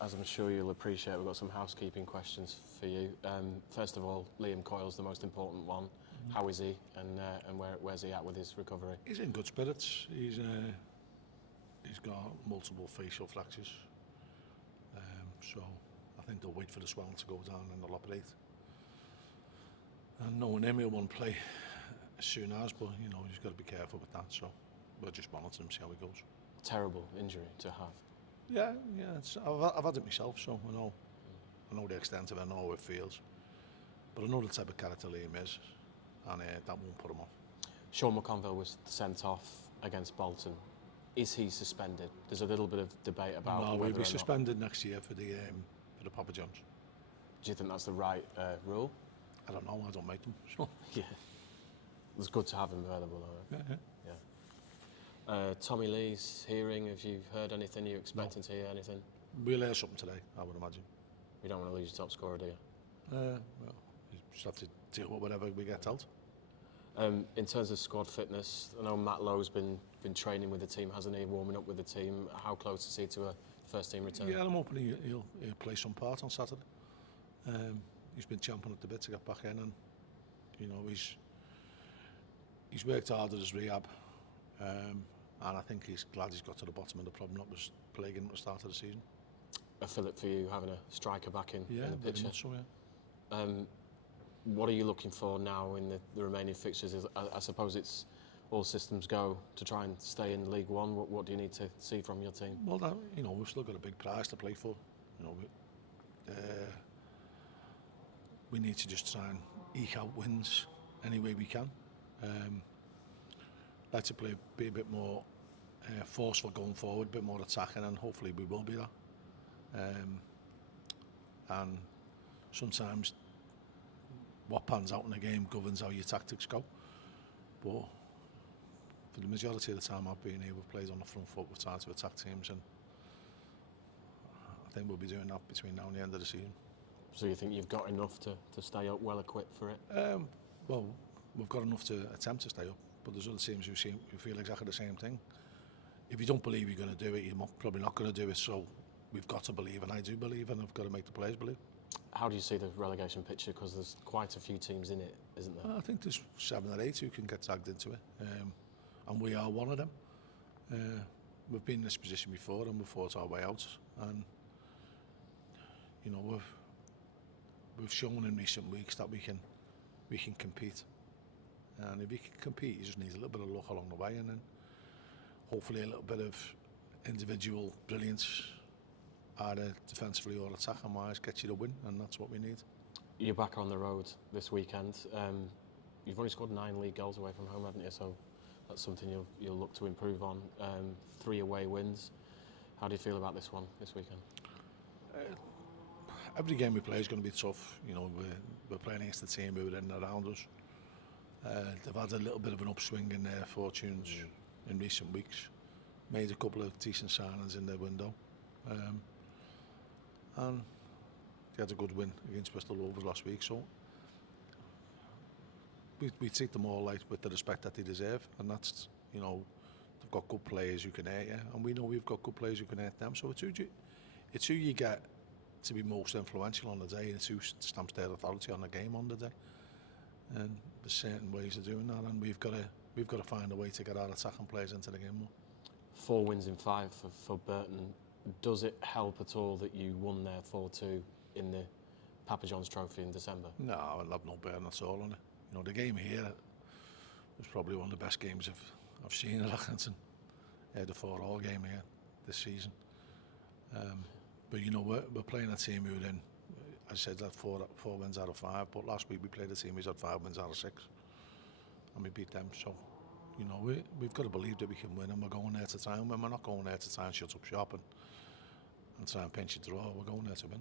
As I'm sure you'll appreciate, we've got some housekeeping questions for you. First of all, Liam Coyle's the most important one. How is he, and where's he at with his recovery? He's in good spirits. He's got multiple facial fractures, so I think they'll wait for the swelling to go down and they'll operate. And knowing him, he'll want to play as soon as, but you know he's got to be careful with that. So we'll just monitor him, see how he goes. Terrible injury to have. Yeah. I've had it myself, so I know the extent of it, I know how it feels. But I know the type of character Liam is, and that won't put him off. Sean McConville was sent off against Bolton. Is he suspended? There's a little bit of debate about No, whether he'll be or suspended next year for the Papa John's. Do you think that's the right rule? I don't know. I don't make them. So. Yeah. It's good to have him available, though. Yeah. Tommy Lee's hearing. Have you heard anything? Are you expecting to hear anything? We'll hear something today, I would imagine. You don't want to lose your top scorer, do you? Well, you just have to deal with whatever we get told. In terms of squad fitness, I know Matt Lowe's been training with the team, hasn't he? Warming up with the team. How close is he to a first team return? Yeah, I'm hoping he'll play some part on Saturday. He's been champing at the bit to get back in, and you know he's worked hard at his rehab, and I think he's glad he's got to the bottom of the problem that was plaguing him at the start of the season. A fillip for you having a striker back in the picture. Very much so, yeah. What are you looking for now in the remaining fixtures? I suppose it's all systems go to try and stay in League One. What do you need to see from your team? Well, we've still got a big prize to play for. We need to just try and eke out wins any way we can. Like to be a bit more forceful going forward, a bit more attacking, and hopefully we will be that. And sometimes what pans out in the game governs how your tactics go. But for the majority of the time I've been here, we've played on the front foot, we've tried to attack teams, and I think we'll be doing that between now and the end of the season. So you think you've got enough to stay up, well equipped for it? Well, we've got enough to attempt to stay up, but there's other teams who feel exactly the same thing. If you don't believe you're going to do it, you're probably not going to do it, so we've got to believe, and I do believe, and I've got to make the players believe. How do you see the relegation picture? Because there's quite a few teams in it, isn't there? I think there's 7 or 8 who can get dragged into it, and we are one of them. We've been in this position before, and we've fought our way out, and you know we've shown in recent weeks that we can compete. And if you can compete, you just need a little bit of luck along the way, and then hopefully a little bit of individual brilliance, either defensively or attacking wise, gets you the win, and that's what we need. You're back on the road this weekend. You've only scored 9 league goals away from home, haven't you? So that's something you'll look to improve on. 3 away wins. How do you feel about this one this weekend? Every game we play is going to be tough. You know, we're playing against the team who are in and around us. They've had a little bit of an upswing in their fortunes in recent weeks. Made a couple of decent signings in their window. And they had a good win against Bristol Rovers last week, so we treat them all with the respect that they deserve, and that's, you know, they've got good players who can hurt you, and we know we've got good players who can hurt them, so it's who you get to be most influential on the day, and it's who stamps their authority on the game on the day. And there's certain ways of doing that, and we've got to find a way to get our attacking players into the game more. 4 wins in 5 for Burton. Does it help at all that you won there 4-2 in the Papa John's Trophy in December? No, I'll have no bearing at all on it. You know, the game here was probably one of the best games I've seen at Accrington. The 4-4 game here this season. But you know, we're playing a team who then, I said that 4 wins out of 5, but last week we played a team who's had 5 wins out of 6, and we beat them. So, you know, we've got to believe that we can win, and we're going there to try and win. We're not going there to try and shut up shop and try and pinch a draw. We're going there to win.